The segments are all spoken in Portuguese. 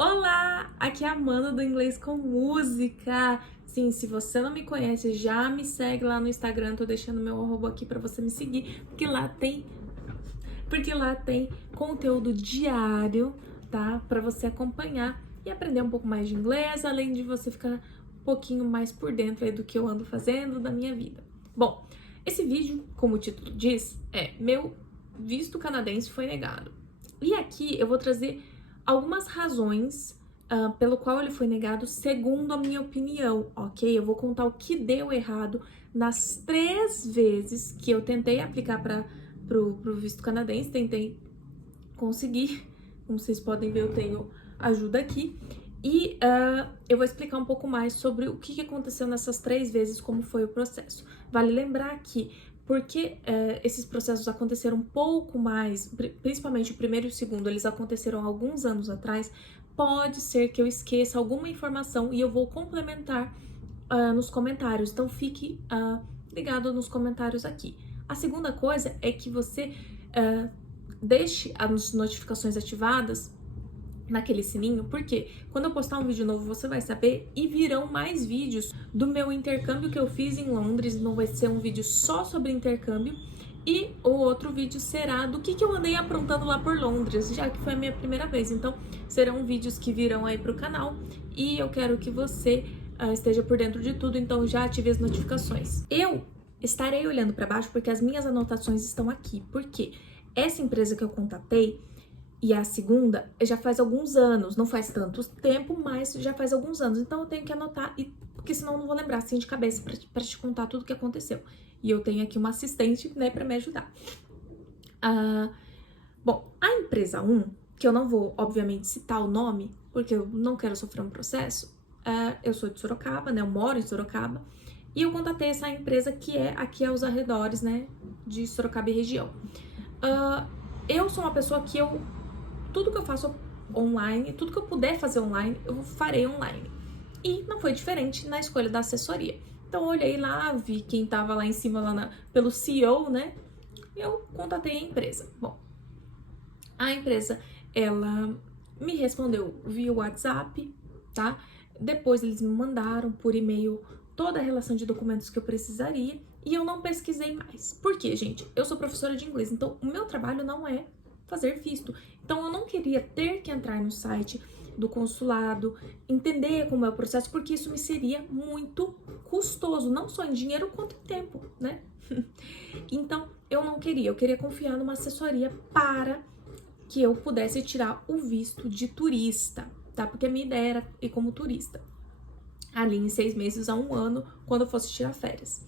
Olá, aqui é a Amanda do Inglês com Música. Sim, se você não me conhece, já me segue lá no Instagram, tô deixando meu arroba aqui pra você me seguir, porque lá tem conteúdo diário, tá? Pra você acompanhar e aprender um pouco mais de inglês, além de você ficar um pouquinho mais por dentro aí do que eu ando fazendo da minha vida. Bom, esse vídeo, como o título diz, é meu visto canadense foi negado. E aqui eu vou trazer algumas razões pelo qual ele foi negado, segundo a minha opinião, ok? Eu vou contar o que deu errado nas 3 vezes que eu tentei aplicar pro visto canadense, tentei conseguir. Como vocês podem ver, eu tenho ajuda aqui. E eu vou explicar um pouco mais sobre o que aconteceu nessas 3 vezes, como foi o processo. Vale lembrar que, porque esses processos aconteceram um pouco mais, principalmente o primeiro e o segundo, eles aconteceram há alguns anos atrás, pode ser que eu esqueça alguma informação e eu vou complementar nos comentários. Então fique ligado nos comentários aqui. A segunda coisa é que você deixe as notificações ativadas naquele sininho, porque quando eu postar um vídeo novo você vai saber e virão mais vídeos do meu intercâmbio que eu fiz em Londres. Não vai ser um vídeo só sobre intercâmbio, e o outro vídeo será do que eu andei aprontando lá por Londres, já que foi a minha primeira vez. Então serão vídeos que virão aí pro canal e eu quero que você esteja por dentro de tudo, então já ative as notificações. Eu estarei olhando para baixo porque as minhas anotações estão aqui, porque essa empresa que eu contatei e a segunda já faz alguns anos, não faz tanto tempo, mas já faz alguns anos. Então eu tenho que anotar, porque senão eu não vou lembrar assim de cabeça pra te contar tudo o que aconteceu. E eu tenho aqui uma assistente, né, pra me ajudar. Bom, a empresa 1, que eu não vou, obviamente, citar o nome, porque eu não quero sofrer um processo, eu sou de Sorocaba, né, eu moro em Sorocaba, e eu contatei essa empresa que é aqui aos arredores, né, de Sorocaba e região. Eu sou uma pessoa que tudo que eu faço online, tudo que eu puder fazer online, eu farei online. E não foi diferente na escolha da assessoria. Então eu olhei lá, vi quem tava lá em cima, pelo CEO, né? E eu contatei a empresa. Bom, a empresa, ela me respondeu via WhatsApp, tá? Depois eles me mandaram por e-mail toda a relação de documentos que eu precisaria e eu não pesquisei mais. Por quê, gente? Eu sou professora de inglês, então o meu trabalho não é fazer visto. Então eu não queria ter que entrar no site do consulado, entender como é o processo, porque isso me seria muito custoso, não só em dinheiro quanto em tempo, né? Então eu não queria, eu queria confiar numa assessoria para que eu pudesse tirar o visto de turista, tá? Porque a minha ideia era ir como turista, ali em 6 meses a 1 ano, quando eu fosse tirar férias.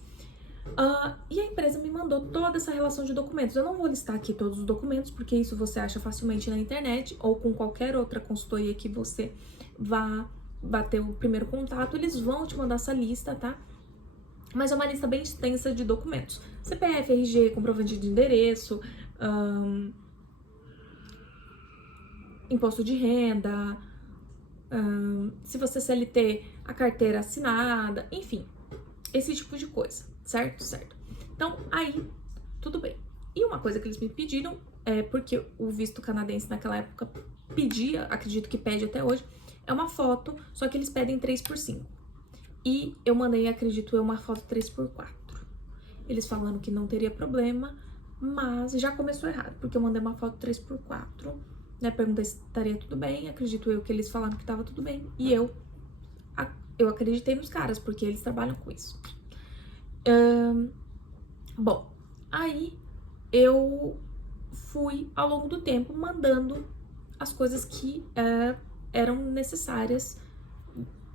E a empresa me mandou toda essa relação de documentos. Eu não vou listar aqui todos os documentos, porque isso você acha facilmente na internet ou com qualquer outra consultoria que você vá bater o primeiro contato, eles vão te mandar essa lista, tá? Mas é uma lista bem extensa de documentos. CPF, RG, comprovante de endereço, imposto de renda, se você é CLT, a carteira assinada, enfim, esse tipo de coisa, certo? Certo. Então, aí, tudo bem. E uma coisa que eles me pediram, porque o visto canadense naquela época pedia, acredito que pede até hoje, é uma foto, só que eles pedem 3x5. E eu mandei, acredito eu, uma foto 3x4. Eles falando que não teria problema, mas já começou errado, porque eu mandei uma foto 3x4, né? Perguntei se estaria tudo bem, acredito eu que eles falaram que estava tudo bem, e eu acreditei nos caras, porque eles trabalham com isso. Bom, aí eu fui ao longo do tempo mandando as coisas que eram necessárias,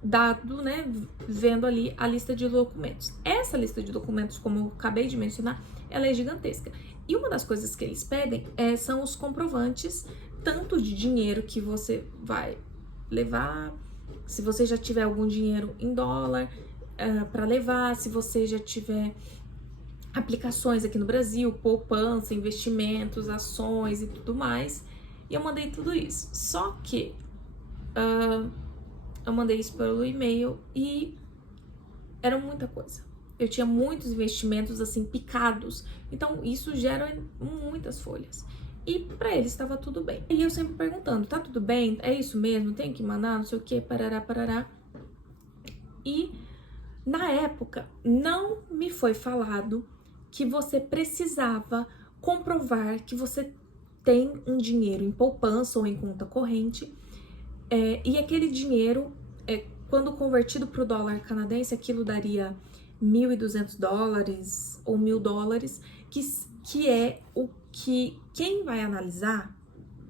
dado, né, vendo ali a lista de documentos. Essa lista de documentos, como eu acabei de mencionar, ela é gigantesca. E uma das coisas que eles pedem são os comprovantes, tanto de dinheiro que você vai levar, se você já tiver algum dinheiro em dólar para levar, se você já tiver aplicações aqui no Brasil, poupança, investimentos, ações e tudo mais. E eu mandei tudo isso. Só que eu mandei isso pelo e-mail e era muita coisa. Eu tinha muitos investimentos assim picados, então isso gera muitas folhas. e pra eles estava tudo bem. E eu sempre perguntando, tá tudo bem? É isso mesmo? Tem que mandar? Não sei o que, parará, parará. E na época não me foi falado que você precisava comprovar que você tem um dinheiro em poupança ou em conta corrente, e aquele dinheiro, quando convertido para o dólar canadense, aquilo daria $1.200 ou $1.000, que é o que quem vai analisar,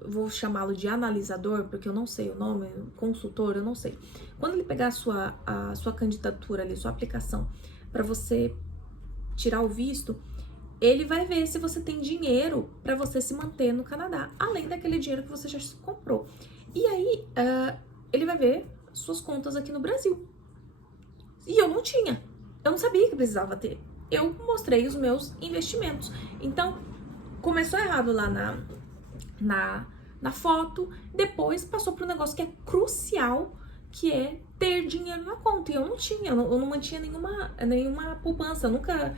vou chamá-lo de analisador, porque eu não sei o nome, consultor, eu não sei. Quando ele pegar a sua candidatura ali, sua aplicação, para você tirar o visto, ele vai ver se você tem dinheiro para você se manter no Canadá, além daquele dinheiro que você já comprou. E aí, ele vai ver suas contas aqui no Brasil. E eu não tinha. Eu não sabia que precisava ter. Eu mostrei os meus investimentos. Então, começou errado lá na foto, depois passou para um negócio que é crucial, que é ter dinheiro na conta. E eu não tinha, eu não mantinha nenhuma poupança. Eu nunca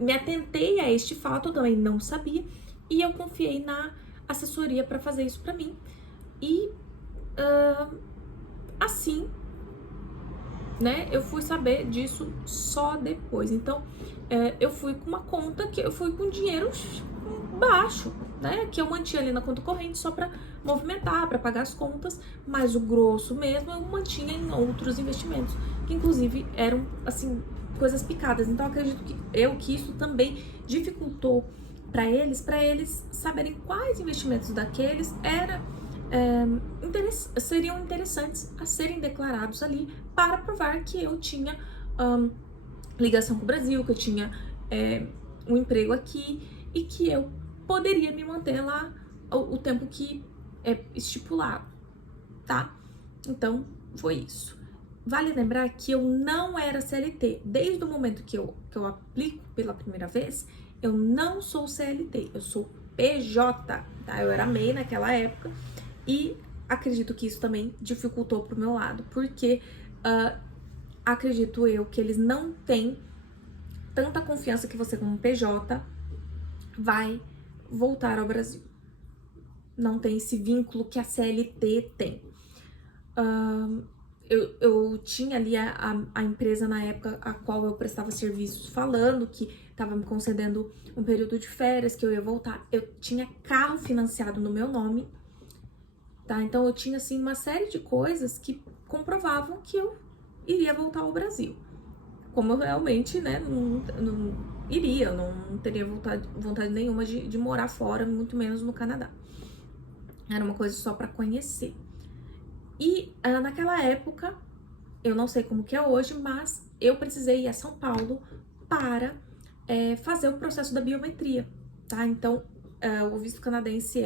me atentei a este fato, eu também não sabia. E eu confiei na assessoria para fazer isso para mim. E assim, né, eu fui saber disso só depois. Então, eu fui com uma conta que eu fui com dinheiro baixo, né, que eu mantinha ali na conta corrente só para movimentar, para pagar as contas, mas o grosso mesmo eu mantinha em outros investimentos, que inclusive eram, assim, coisas picadas. Então, eu acredito que isso também dificultou para eles saberem quais investimentos daqueles seriam interessantes a serem declarados ali, para provar que eu tinha ligação com o Brasil, que eu tinha um emprego aqui e que eu poderia me manter lá o tempo que é estipulado, tá? Então, foi isso. Vale lembrar que eu não era CLT. Desde o momento que eu aplico pela primeira vez, eu não sou CLT, eu sou PJ, tá? Eu era MEI naquela época e acredito que isso também dificultou pro meu lado, porque acredito eu que eles não têm tanta confiança que você, como PJ, vai voltar ao Brasil. Não tem esse vínculo que a CLT tem. Eu tinha ali a empresa na época a qual eu prestava serviços, falando que estava me concedendo um período de férias, que eu ia voltar. Eu tinha carro financiado no meu nome, tá? Então eu tinha, assim, uma série de coisas que comprovavam que eu iria voltar ao Brasil. Como eu realmente, né, não iria, eu não teria vontade nenhuma de morar fora, muito menos no Canadá. Era uma coisa só para conhecer. E naquela época, eu não sei como que é hoje, mas eu precisei ir a São Paulo para fazer o processo da biometria, tá? Então, o visto canadense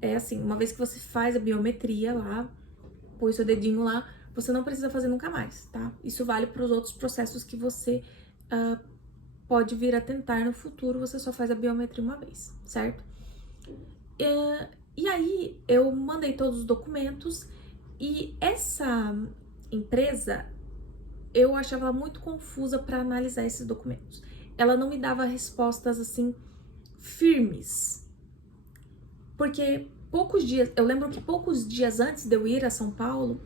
é assim, uma vez que você faz a biometria lá, põe seu dedinho lá, você não precisa fazer nunca mais, tá? Isso vale para os outros processos que você pode vir a tentar no futuro, você só faz a biometria uma vez, certo? E aí, eu mandei todos os documentos e essa empresa, eu achava ela muito confusa para analisar esses documentos. Ela não me dava respostas, assim, firmes. Porque eu lembro que poucos dias antes de eu ir a São Paulo,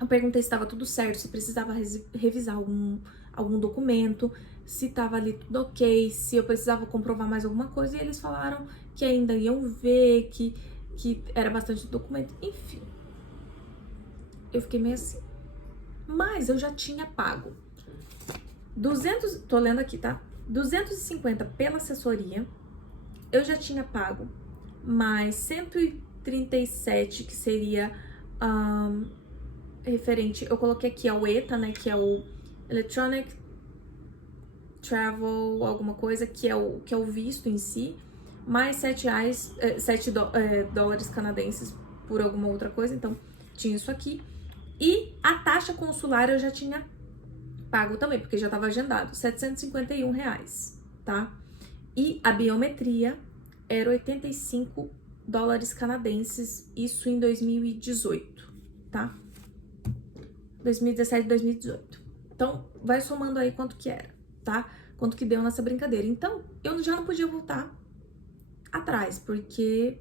eu perguntei se estava tudo certo, se precisava revisar algum documento, se estava ali tudo ok, se eu precisava comprovar mais alguma coisa, e eles falaram que ainda iam ver, que era bastante documento, enfim. Eu fiquei meio assim. Mas eu já tinha pago 200, tô lendo aqui, tá? 250 pela assessoria, eu já tinha pago mais 137, que seria referente, eu coloquei aqui ao ETA, né, que é o Electronic Travel, alguma coisa, que é o visto em si, mais $7 dólares canadenses por alguma outra coisa, então tinha isso aqui. E a taxa consular eu já tinha pago também, porque já estava agendado, R$751, tá? E a biometria era $85 canadenses, isso em 2018, tá? 2017, 2018. Então, vai somando aí quanto que era, tá? Quanto que deu nessa brincadeira. Então, eu já não podia voltar atrás, porque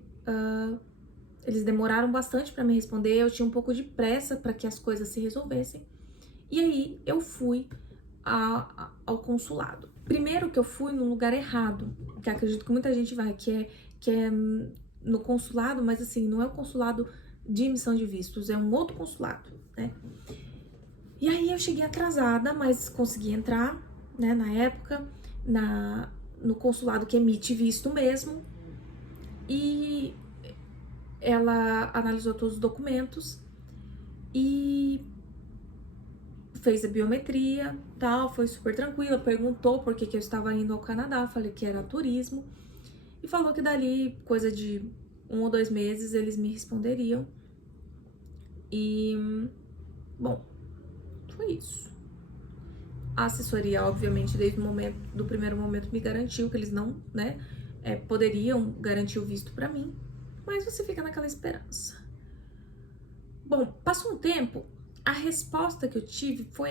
eles demoraram bastante para me responder, eu tinha um pouco de pressa para que as coisas se resolvessem. E aí eu fui ao consulado. Primeiro que eu fui no lugar errado, que acredito que muita gente vai, que é no consulado, mas assim, não é o consulado de emissão de vistos, é um outro consulado, né? E aí eu cheguei atrasada, mas consegui entrar, né, na época, no consulado que emite visto mesmo. E ela analisou todos os documentos e fez a biometria, tal, foi super tranquila, perguntou por que eu estava indo ao Canadá, falei que era turismo, e falou que dali, coisa de 1 ou 2 meses, eles me responderiam. E, bom, foi isso. A assessoria, obviamente, desde do primeiro momento, me garantiu que eles não, né, poderiam garantir o visto pra mim, mas você fica naquela esperança. Bom, passou um tempo, a resposta que eu tive foi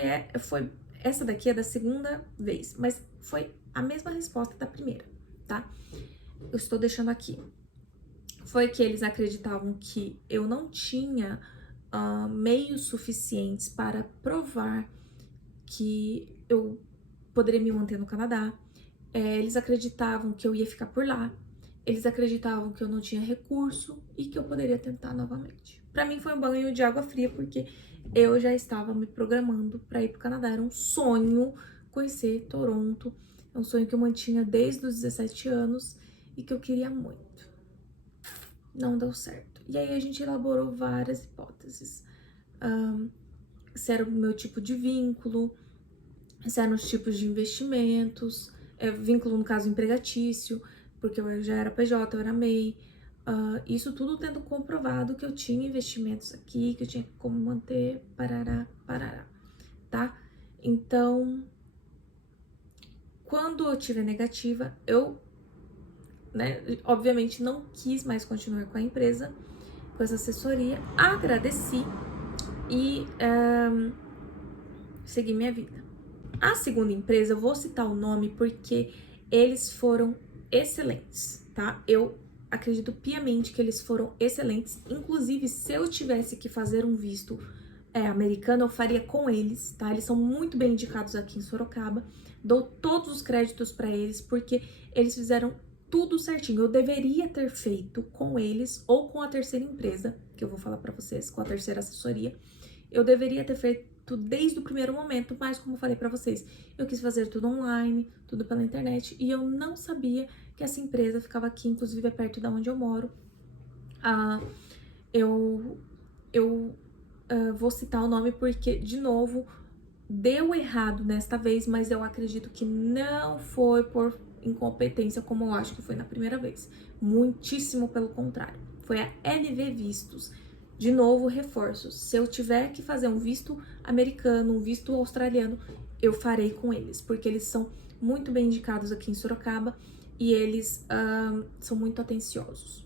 essa daqui é da segunda vez, mas foi a mesma resposta da primeira, tá? Eu estou deixando aqui. Foi que eles acreditavam que eu não tinha meios suficientes para provar que eu poderia me manter no Canadá. Eles acreditavam que eu ia ficar por lá. Eles acreditavam que eu não tinha recurso e que eu poderia tentar novamente. Para mim foi um banho de água fria, porque eu já estava me programando para ir para o Canadá. Era um sonho conhecer Toronto. É um sonho que eu mantinha desde os 17 anos e que eu queria muito. Não deu certo. E aí a gente elaborou várias hipóteses. Se era o meu tipo de vínculo, se eram os tipos de investimentos, vínculo no caso empregatício, porque eu já era PJ, eu era MEI, isso tudo tendo comprovado que eu tinha investimentos aqui, que eu tinha como manter, parará, tá? Então, quando eu tive a negativa, eu, né, obviamente não quis mais continuar com a empresa, com essa assessoria, agradeci e segui minha vida. A segunda empresa, eu vou citar o nome porque eles foram excelentes, tá? Eu acredito piamente que eles foram excelentes. Inclusive, se eu tivesse que fazer um visto americano, eu faria com eles, tá? Eles são muito bem indicados aqui em Sorocaba. Dou todos os créditos para eles porque eles fizeram tudo certinho. Eu deveria ter feito com eles ou com a terceira empresa, que eu vou falar para vocês, com a terceira assessoria. Eu deveria ter feito desde o primeiro momento, mas como eu falei pra vocês, eu quis fazer tudo online, tudo pela internet, e eu não sabia que essa empresa ficava aqui, inclusive é perto da onde eu moro. Eu vou citar o nome porque, de novo, deu errado nesta vez, mas eu acredito que não foi por incompetência como eu acho que foi na primeira vez. Muitíssimo pelo contrário. Foi a LV Vistos. De novo, reforço, se eu tiver que fazer um visto americano, um visto australiano, eu farei com eles, porque eles são muito bem indicados aqui em Sorocaba e eles são muito atenciosos.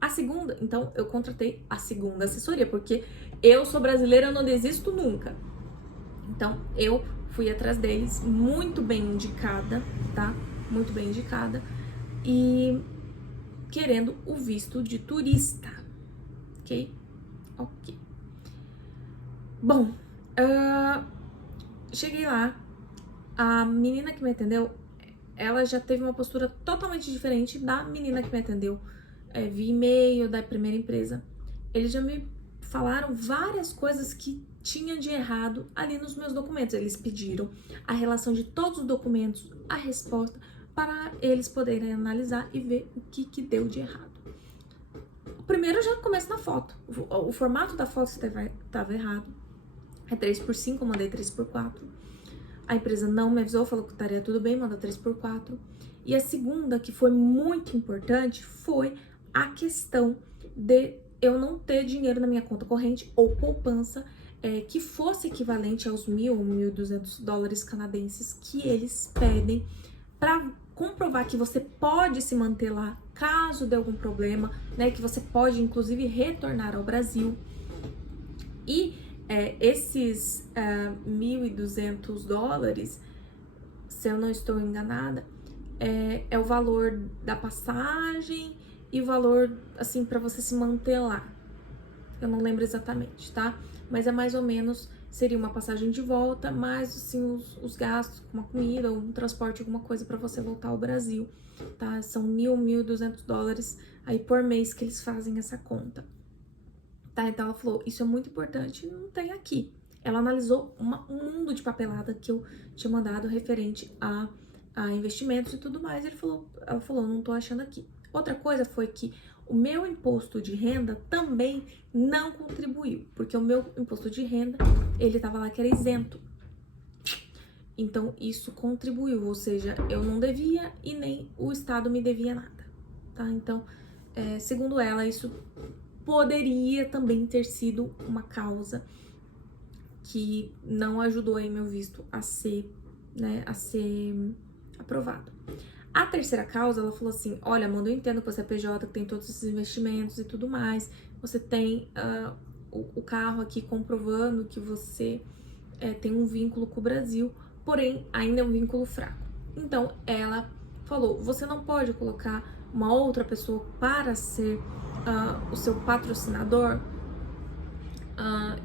A segunda, então, eu contratei a segunda assessoria, porque eu sou brasileira, eu não desisto nunca. Então, eu fui atrás deles, muito bem indicada, tá? Muito bem indicada, e querendo o visto de turista, ok? Ok. Bom, cheguei lá, a menina que me atendeu, ela já teve uma postura totalmente diferente da menina que me atendeu via e-mail da primeira empresa. Eles já me falaram várias coisas que tinha de errado ali nos meus documentos. Eles pediram a relação de todos os documentos, a resposta, para eles poderem analisar e ver o que deu de errado. Primeiro eu já começo na foto. O formato da foto estava errado. É 3x5, eu mandei 3x4. A empresa não me avisou, falou que estaria tudo bem, mandou 3x4. E a segunda, que foi muito importante, foi a questão de eu não ter dinheiro na minha conta corrente ou poupança que fosse equivalente aos 1.000 ou 1.200 dólares canadenses que eles pedem para comprovar que você pode se manter lá caso dê algum problema, né? Que você pode, inclusive, retornar ao Brasil. E esses 1.200 dólares, se eu não estou enganada, é o valor da passagem e o valor, assim, pra você se manter lá. Eu não lembro exatamente, tá? Mas é mais ou menos, seria uma passagem de volta, mais, assim, os gastos com uma comida ou um transporte, alguma coisa pra você voltar ao Brasil, tá? São $1.200 aí por mês que eles fazem essa conta. Tá, então ela falou, isso é muito importante, não tem aqui. Ela analisou um mundo de papelada que eu tinha mandado referente a investimentos e tudo mais. Ela falou, não tô achando aqui. Outra coisa foi que o meu imposto de renda também não contribuiu, porque o meu imposto de renda, ele tava lá que era isento. Então isso contribuiu, ou seja, eu não devia e nem o Estado me devia nada, tá? Então, segundo ela, isso poderia também ter sido uma causa que não ajudou aí meu visto a ser aprovado. A terceira causa, ela falou assim, olha, Amanda, eu entendo que você é PJ, que tem todos esses investimentos e tudo mais, você tem o carro aqui comprovando que você tem um vínculo com o Brasil, porém ainda é um vínculo fraco. Então ela falou, você não pode colocar uma outra pessoa para ser o seu patrocinador?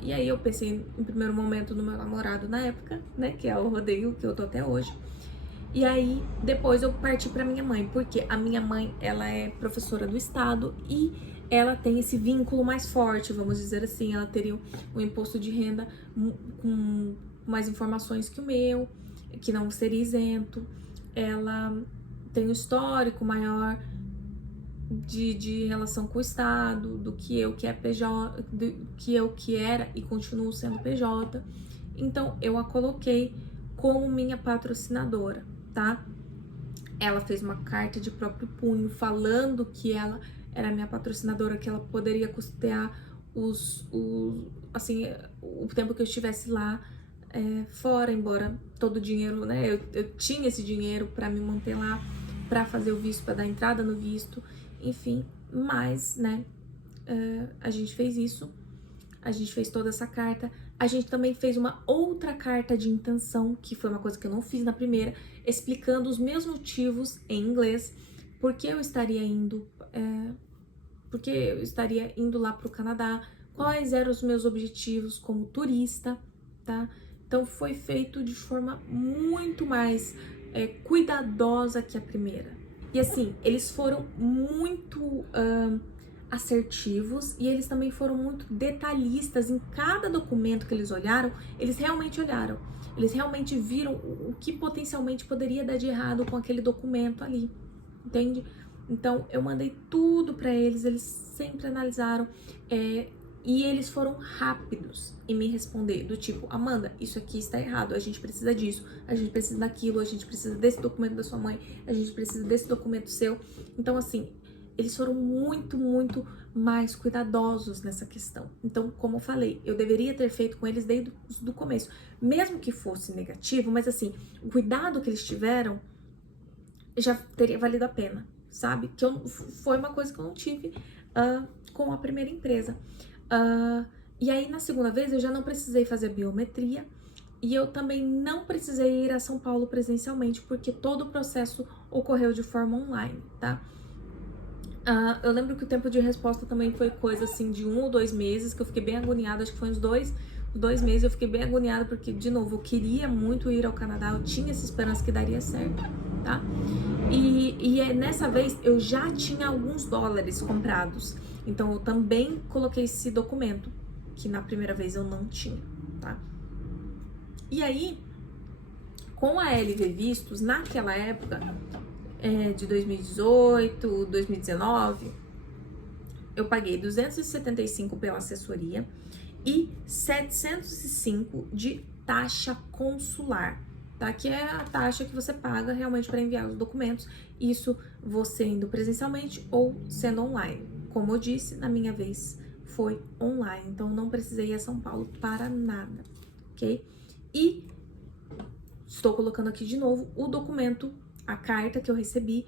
E aí eu pensei em primeiro momento no meu namorado na época, né, que é o Rodeio, que eu tô até hoje. E aí depois eu parti pra minha mãe, porque a minha mãe, ela é professora do estado e ela tem esse vínculo mais forte, vamos dizer assim, ela teria um imposto de renda com mais informações que o meu, que não seria isento, ela tem um histórico maior de relação com o Estado, do que eu que é PJ, do que eu que era e continuo sendo PJ. Então eu a coloquei como minha patrocinadora, tá? Ela fez uma carta de próprio punho falando que ela era minha patrocinadora, que ela poderia custear assim, o tempo que eu estivesse lá fora, embora todo o dinheiro, né? Eu tinha esse dinheiro para me manter lá, para fazer o visto, para dar entrada no visto, enfim, mas, né, a gente fez isso, a gente fez toda essa carta, a gente também fez uma outra carta de intenção, que foi uma coisa que eu não fiz na primeira, explicando os meus motivos em inglês, porque eu estaria indo lá pro Canadá, quais eram os meus objetivos como turista, tá? Então foi feito de forma muito mais cuidadosa que a primeira. E assim, eles foram muito assertivos e eles também foram muito detalhistas em cada documento que eles olharam. Eles realmente olharam, eles realmente viram o que potencialmente poderia dar de errado com aquele documento ali, entende? Então eu mandei tudo para eles, eles sempre analisaram e eles foram rápidos em me responder, do tipo, Amanda, isso aqui está errado, a gente precisa disso, a gente precisa daquilo, a gente precisa desse documento da sua mãe, a gente precisa desse documento seu. Então assim, eles foram muito, muito mais cuidadosos nessa questão. Então, como eu falei, eu deveria ter feito com eles desde o começo, mesmo que fosse negativo, mas assim, o cuidado que eles tiveram já teria valido a pena, sabe? Foi uma coisa que eu não tive com a primeira empresa. E aí, na segunda vez, eu já não precisei fazer biometria e eu também não precisei ir a São Paulo presencialmente, porque todo o processo ocorreu de forma online, tá? Eu lembro que o tempo de resposta também foi coisa assim de 1 ou 2 meses, que eu fiquei bem agoniada, acho que foi uns dois meses, eu fiquei bem agoniada, porque, de novo, eu queria muito ir ao Canadá, eu tinha essa esperança que daria certo, tá? E nessa vez eu já tinha alguns dólares comprados, então eu também coloquei esse documento, que na primeira vez eu não tinha, tá? E aí, com a LV Vistos, naquela época, de 2018, 2019, eu paguei 275 pela assessoria e 705 de taxa consular, tá? Que é a taxa que você paga realmente para enviar os documentos, isso você indo presencialmente ou sendo online. Como eu disse, na minha vez foi online, então não precisei ir a São Paulo para nada, ok? E estou colocando aqui de novo o documento, a carta que eu recebi,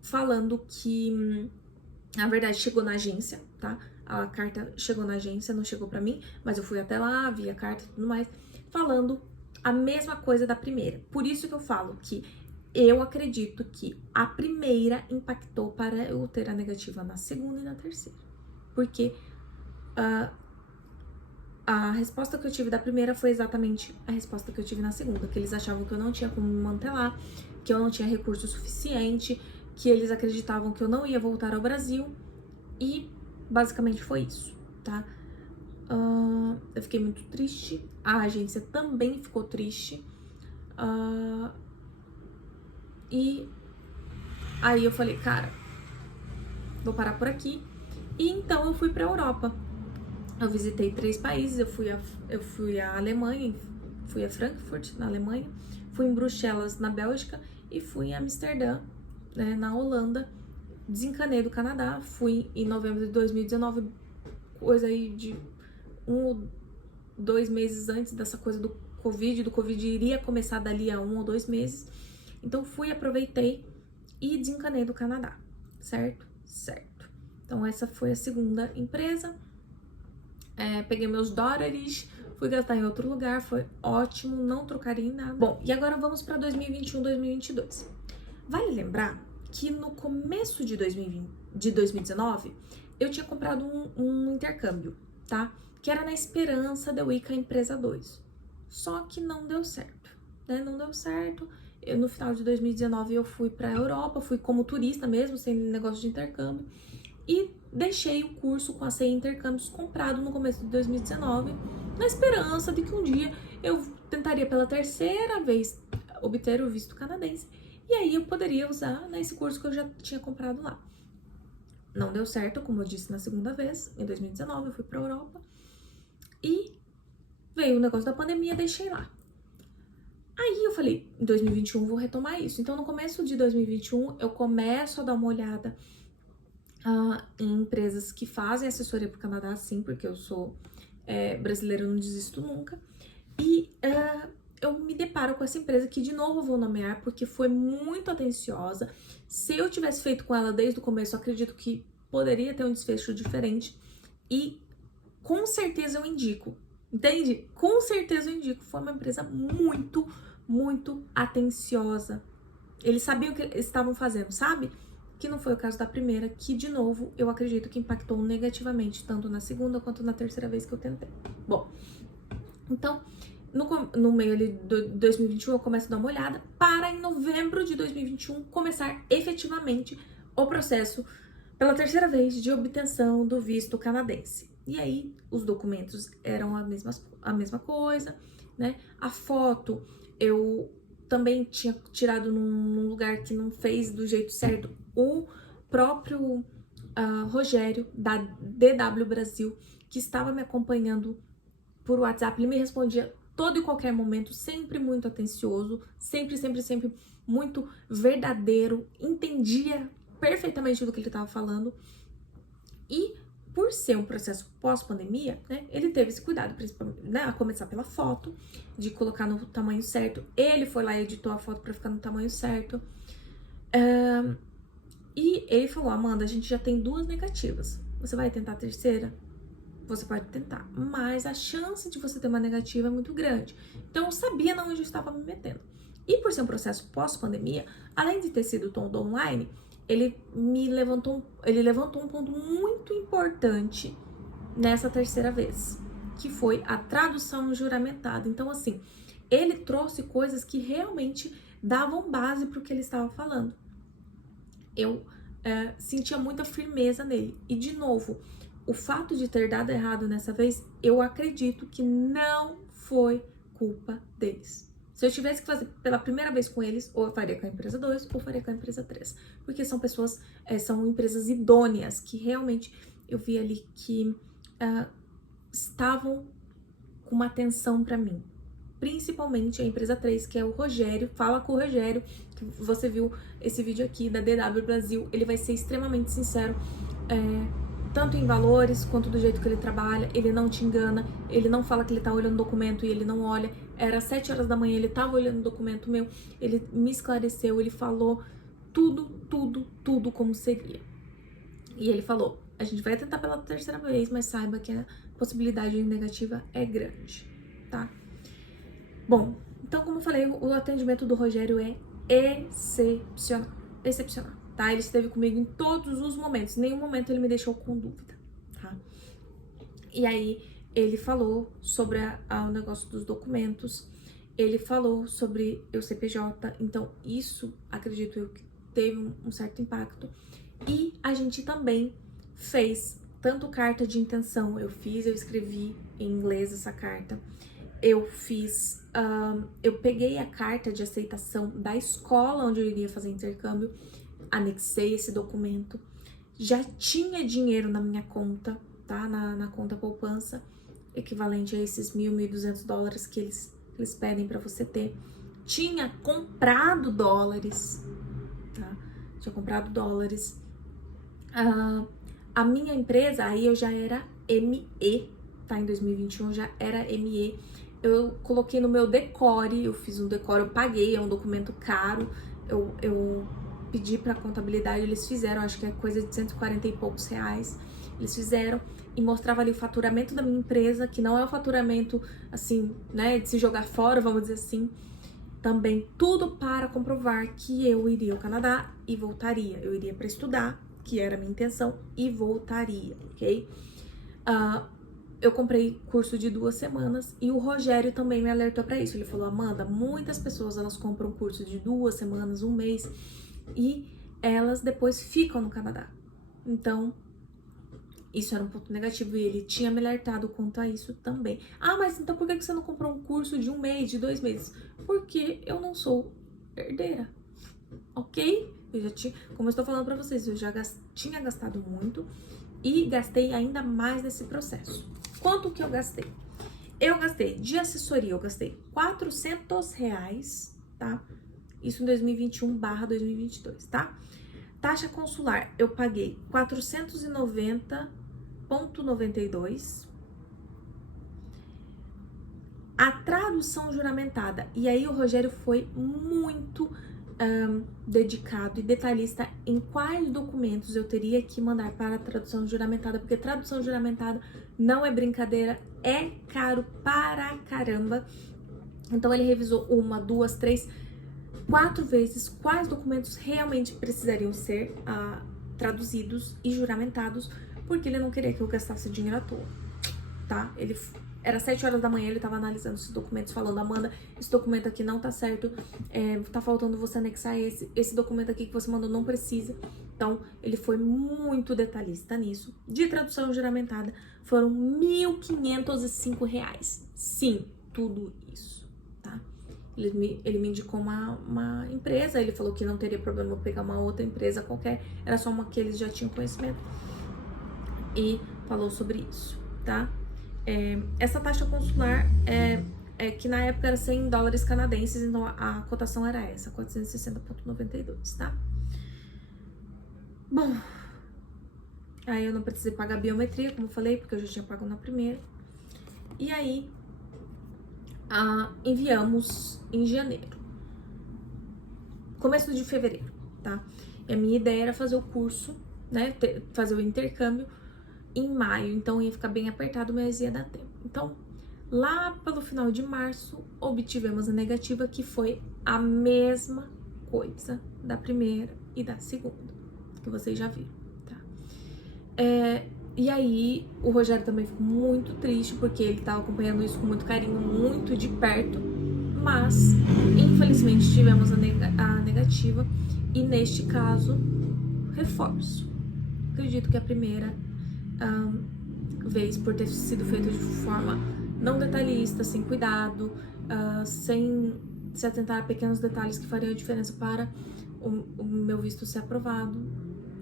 falando que, na verdade, chegou na agência, tá? A carta chegou na agência, não chegou pra mim, mas eu fui até lá, vi a carta e tudo mais, falando a mesma coisa da primeira. Por isso que eu falo que eu acredito que a primeira impactou para eu ter a negativa na segunda e na terceira. Porque a resposta que eu tive da primeira foi exatamente a resposta que eu tive na segunda, que eles achavam que eu não tinha como me manter lá, que eu não tinha recurso suficiente, que eles acreditavam que eu não ia voltar ao Brasil, e basicamente foi isso, tá? Eu fiquei muito triste, a agência também ficou triste, e aí eu falei, cara, vou parar por aqui, e então eu fui pra Europa. Eu visitei 3 países, eu fui à Alemanha, fui a Frankfurt, na Alemanha, fui em Bruxelas, na Bélgica, e fui em Amsterdã, né, na Holanda. Desencanei do Canadá, fui em novembro de 2019, coisa aí de 1 ou 2 meses antes dessa coisa do Covid iria começar dali a 1 ou 2 meses. Então fui, aproveitei e desencanei do Canadá, certo? Certo. Então essa foi a segunda empresa. Peguei meus dólares, fui gastar em outro lugar, foi ótimo, não trocaria em nada. Bom, e agora vamos para 2021, 2022. Vale lembrar que no começo de 2019, eu tinha comprado um intercâmbio, tá? Que era na esperança de eu ir com a empresa 2. Só que não deu certo, né? Não deu certo. No final de 2019, eu fui para a Europa, fui como turista mesmo, sem negócio de intercâmbio. E deixei o curso com a CEI Intercâmbios comprado no começo de 2019, na esperança de que um dia eu tentaria pela terceira vez obter o visto canadense, e aí eu poderia usar, né, esse curso que eu já tinha comprado lá. Não deu certo, como eu disse na segunda vez, em 2019 eu fui pra Europa, e veio o negócio da pandemia, deixei lá. Aí eu falei, em 2021 vou retomar isso. Então no começo de 2021 eu começo a dar uma olhada em empresas que fazem assessoria para o Canadá, sim, porque eu sou brasileira, eu não desisto nunca. E eu me deparo com essa empresa que, de novo, eu vou nomear, porque foi muito atenciosa. Se eu tivesse feito com ela desde o começo, eu acredito que poderia ter um desfecho diferente. E com certeza eu indico, entende? Com certeza eu indico. Foi uma empresa muito, muito atenciosa. Eles sabiam o que eles estavam fazendo, sabe? Que não foi o caso da primeira, que, de novo, eu acredito que impactou negativamente, tanto na segunda quanto na terceira vez que eu tentei. Bom, então, no meio ali de 2021, eu começo a dar uma olhada, para em novembro de 2021 começar efetivamente o processo, pela terceira vez, de obtenção do visto canadense. E aí, os documentos eram a mesma coisa, né? A foto, eu também tinha tirado num lugar que não fez do jeito certo. O próprio Rogério, da DW Brasil, que estava me acompanhando por WhatsApp, ele me respondia todo e qualquer momento, sempre muito atencioso, sempre muito verdadeiro, entendia perfeitamente do que ele estava falando. E por ser um processo pós-pandemia, né, ele teve esse cuidado, principalmente, né, a começar pela foto, de colocar no tamanho certo. Ele foi lá e editou a foto para ficar no tamanho certo. E ele falou, Amanda, a gente já tem 2 negativas. Você vai tentar a terceira? Você pode tentar, mas a chance de você ter uma negativa é muito grande. Então eu sabia onde eu estava me metendo. E por ser um processo pós-pandemia, além de ter sido todo online, ele levantou um ponto muito importante nessa terceira vez, que foi a tradução juramentada. Então, assim, ele trouxe coisas que realmente davam base para o que ele estava falando. Eu sentia muita firmeza nele. E, de novo, o fato de ter dado errado nessa vez, eu acredito que não foi culpa deles. Se eu tivesse que fazer pela primeira vez com eles, ou eu faria com a empresa 2, ou faria com a empresa 3. Porque são pessoas, são empresas idôneas, que realmente eu vi ali que estavam com uma atenção para mim. Principalmente a empresa 3, que é o Rogério. Fala com o Rogério, que você viu esse vídeo aqui da DW Brasil. Ele vai ser extremamente sincero, tanto em valores quanto do jeito que ele trabalha. Ele não te engana, ele não fala que ele tá olhando o documento e ele não olha. Era 7 horas da manhã, ele tava olhando o documento meu, ele me esclareceu, ele falou tudo como seria. E ele falou, a gente vai tentar pela terceira vez, mas saiba que a possibilidade negativa é grande, tá? Bom, Então, como eu falei, o atendimento do Rogério é excepcional, excepcional, tá? Ele esteve comigo em todos os momentos, em nenhum momento ele me deixou com dúvida, tá? E aí, ele falou sobre o negócio dos documentos, ele falou sobre o CPJ, então isso, acredito eu, que teve um certo impacto. E a gente também fez tanto carta de intenção, eu escrevi em inglês essa carta, eu peguei a carta de aceitação da escola onde eu iria fazer intercâmbio, anexei esse documento, já tinha dinheiro na minha conta, tá? Na conta poupança, equivalente a esses $1.200 que eles pedem para você ter. Tinha comprado dólares, tá? Tinha comprado dólares. A minha empresa, aí eu já era ME, tá? Em 2021 já era ME. Eu coloquei no meu decore, eu fiz um decore, eu paguei, é um documento caro. Eu pedi pra contabilidade, eles fizeram, acho que é coisa de 140 e poucos reais. Eles fizeram e mostrava ali o faturamento da minha empresa, que não é o faturamento, assim, né, de se jogar fora, vamos dizer assim. Também tudo para comprovar que eu iria ao Canadá e voltaria. Eu iria para estudar, que era a minha intenção, e voltaria, ok? Eu comprei curso de 2 semanas e o Rogério também me alertou para isso. Ele falou, Amanda, muitas pessoas elas compram curso de 2 semanas, 1 mês e elas depois ficam no Canadá. Então, isso era um ponto negativo e ele tinha me alertado quanto a isso também. Ah, mas então por que você não comprou um curso de 1 mês, de 2 meses? Porque eu não sou herdeira, ok? Eu já tinha, como eu estou falando para vocês, eu já tinha gastado muito e gastei ainda mais nesse processo. Quanto que eu gastei? Eu gastei de assessoria, eu gastei R$400, tá? Isso em 2021/2022, tá? Taxa consular, eu paguei 490,92. A tradução juramentada, e aí o Rogério foi muito dedicado e detalhista em quais documentos eu teria que mandar para a tradução juramentada, porque tradução juramentada não é brincadeira, é caro para caramba. Então ele revisou 1, 2, 3, 4 vezes quais documentos realmente precisariam ser traduzidos e juramentados, porque ele não queria que eu gastasse dinheiro à toa, tá? Era 7 horas da manhã, ele tava analisando esses documentos, falando, Amanda, esse documento aqui não tá certo, tá faltando você anexar esse documento aqui que você mandou não precisa. Então, ele foi muito detalhista nisso. De tradução juramentada, foram R$1.505. Sim, tudo isso, tá? Ele me indicou uma empresa, ele falou que não teria problema eu pegar uma outra empresa qualquer, era só uma que eles já tinham conhecimento. E falou sobre isso, tá? Essa taxa consular que na época era $100 canadenses, então a cotação era essa, 460,92, tá? Bom, aí eu não precisei pagar biometria, como eu falei, porque eu já tinha pago na primeira. E aí, enviamos em janeiro, começo de fevereiro, tá? E a minha ideia era fazer o curso, né, fazer o intercâmbio em maio, então ia ficar bem apertado, mas ia dar tempo. Então, lá pelo final de março, obtivemos a negativa, que foi a mesma coisa da primeira e da segunda, que vocês já viram, tá? E aí, o Rogério também ficou muito triste, porque ele tava acompanhando isso com muito carinho, muito de perto, mas, infelizmente, tivemos a negativa, e neste caso, reforço. Acredito que a primeira vez, por ter sido feito de forma não detalhista, sem cuidado, sem se atentar a pequenos detalhes que fariam a diferença para o meu visto ser aprovado,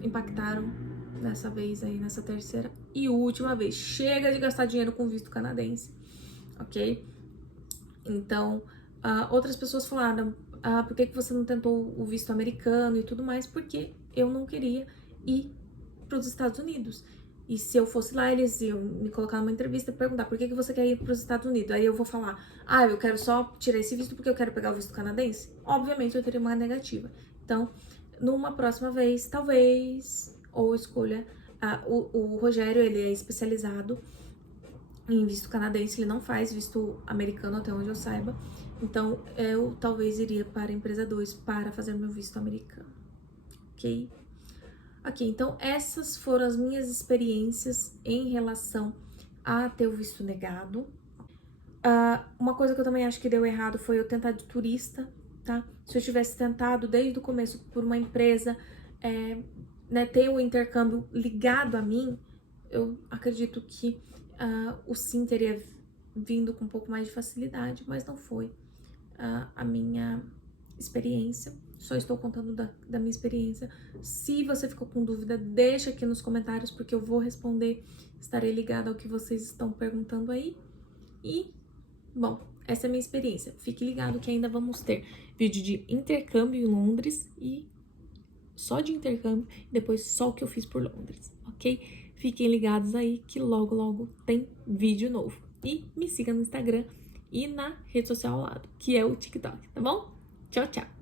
impactaram nessa vez aí, nessa terceira e última vez. Chega de gastar dinheiro com visto canadense, ok? Então, outras pessoas falaram, por que você não tentou o visto americano e tudo mais? Porque eu não queria ir para os Estados Unidos. E se eu fosse lá, eles iam me colocar numa entrevista e perguntar por que você quer ir para os Estados Unidos. Aí eu vou falar, eu quero só tirar esse visto porque eu quero pegar o visto canadense. Obviamente eu teria uma negativa. Então, numa próxima vez, talvez, ou escolha, o Rogério, ele é especializado em visto canadense, ele não faz visto americano, até onde eu saiba. Então, eu talvez iria para a empresa 2 para fazer meu visto americano, ok? Ok, então essas foram as minhas experiências em relação a ter o visto negado. Uma coisa que eu também acho que deu errado foi eu tentar de turista, tá? Se eu tivesse tentado desde o começo por uma empresa, né, ter o intercâmbio ligado a mim, eu acredito que o sim teria vindo com um pouco mais de facilidade, mas não foi a minha experiência. Só estou contando da minha experiência. Se você ficou com dúvida, deixa aqui nos comentários, porque eu vou responder. Estarei ligada ao que vocês estão perguntando aí. E, bom, essa é a minha experiência. Fique ligado que ainda vamos ter vídeo de intercâmbio em Londres e só de intercâmbio, e depois só o que eu fiz por Londres, ok? Fiquem ligados aí que logo, logo tem vídeo novo. E me siga no Instagram e na rede social ao lado, que é o TikTok, tá bom? Tchau, tchau!